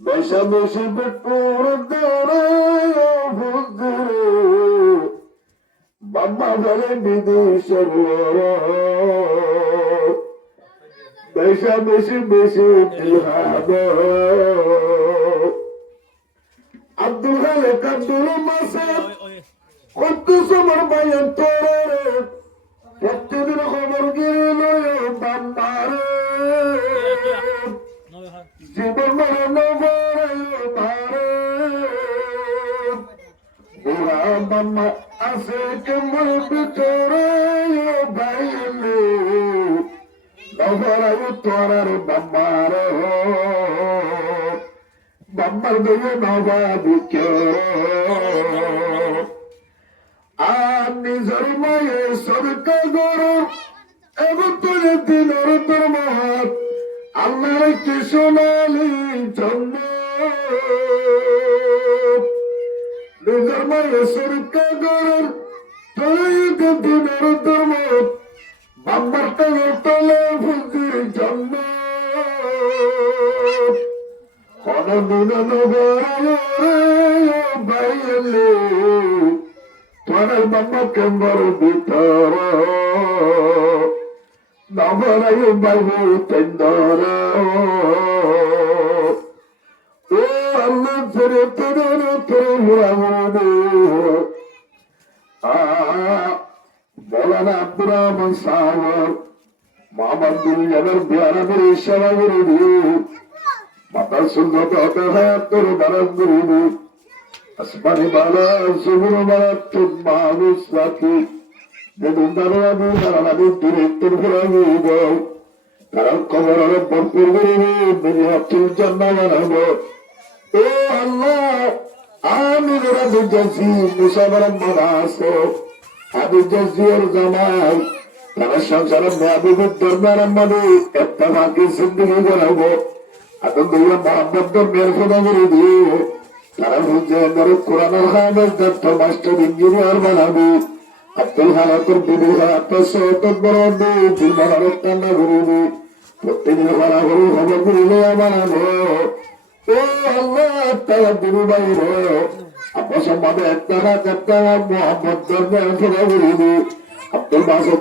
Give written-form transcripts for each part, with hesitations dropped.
বেশাবেশি বেটপুর বাম্মা বলে বিদেশের বেশাবেশি বেশি দিহাবে আব্দুল খালেক আব্দুল মাসেদ কত সময় বাইন তোরে প্রতিদিন খবর গেল বাম্মারে জীবন মরণ বুড়া বাম্মা আছে কেমন ভিতরে বাইলে নবরায় তোরার বাম্মার বাম্মার দিয়ে নবাবিকে আর নিজের মায়ে সরকার গরু এবং তোর দিনের তোর মহাত আল্লাহর কি সোনালি জন্ম নিজের মায়ে সরকার গরুর তোর দিনের তোর মহাত বাম্মার তলে তলে ফুজির জন্ম কোনদিন নবরায় বাইলে তোর বাম্মা কেমন ভিতর নবরায় বাবু তেন্দর ও আল্লাহ ফেরে তোর মৌলানা আব্দুর রহমান সাহেব মোহাম্মদ বিন জাবের বিয়ারা মেরে ইশারা করে দিও মাতা সুন্নত হতে হয় তোর বারাত করে দিও আসমানি বালা সুবুর বারাত তুম মানুষ রাখি যেদিন দাঁড়াবি দাঁড়াবি ডিরেক্টর ঘুরাবি দাও কারণ কবর ভরপুর করে মেরে আব্দুল জান্না বানাবো ও আল্লাহ আমি যারা বুঝেছি মুসাফার মানা আছে আমি জজিয়ার জামাই তারা সংসারের মেয়াবিদের দরবার মানে একটা বাকি জিন্দগি বানাবো এখন দুইয়া মোহাম্মদ মেয়ের ফোনা করে দিয়ে তারা বুঝে আমার কোরআনের হামের ডাক্তার মাস্টার ইঞ্জিনিয়ার বানাবো আব্দুল হায়াতের বিবি হায়াতের সহতর বড় দিল বানানোর কান্না করবো প্রত্যেকদিন ভাড়া করে খবর করিলে বানাবো ও আল্লাহ তারা বিবি বাইরে আপনার সম্বন্ধে একটা হাত একটা মোহাম্মদ দরবার ফোনা করিবো আব্দুল বাসের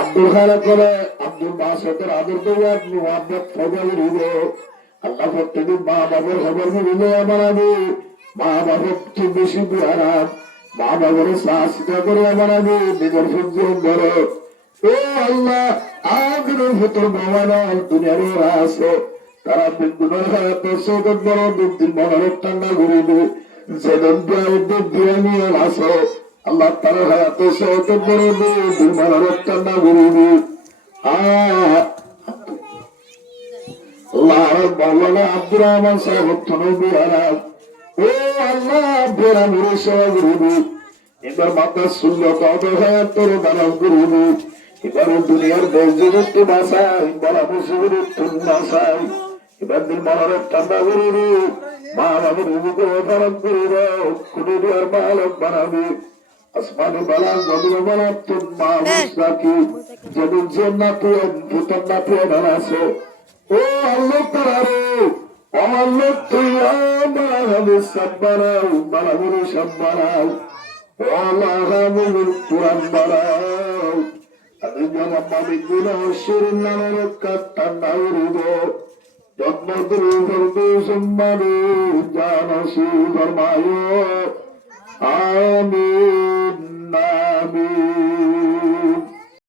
আব্দুল খায়রা করে আব্দুল বাসের আদর দেবে মোহাম্মদ খবর দিব আল্লাহ প্রত্যেকদিন মা বাবার খবর নিলে আমার আমি মা বাবার খুব বেশি আরাম মা বাবার সাহসিকা করে আমার আমি নিজের সঞ্জীবন ধরো ও আল্লাহ আগের ভেতর ভগবান দুনিয়ার ওরা আছে তারা বিন্দুদের হাতে সৌগত বড় দুদিন মনের ঠান্ডা ঘুরিব যেদিন দিয়ে নিয়ে আসো আল্লাহ তার হাতে সহতে করে দিল মনের ঠান্ডা ঘুরিব আল্লাহ মৌলানা আব্দুর রহমান সাহেব নবী আরাম ও আল্লাহ বেড়া মুড়ে সেবা ঘুরিব এবার মাথা শূন্য তবে হয় তোর দানাম ঘুরিব এবার দুনিয়ার দেশ জগৎ বাসাই বড় মুসিবত বাসাই এবার দিল মনের ঠান্ডা ঘুরিব মা বাবার দানাম ঘুরিব খুঁড়ে দেওয়ার মালক বানাবি আসমানি বালাল গদির বালাল তুম মানুষ রাখি যেদিন জান্নাতে ভূতন নাতে বানাছে ও আল্লাহ তাআলা ও আল্লাহ তুই আমাদের সব বানাও বানাবো সব বানাও ও আল্লাহ আমাদের কুরআন বানাও আমি যেন মালিক গুনাহ শিরিন নামের কাট্টা নাউরিব জন্মদুল ফরদু সম্মানে জানাসু ফরমায়ো আমিন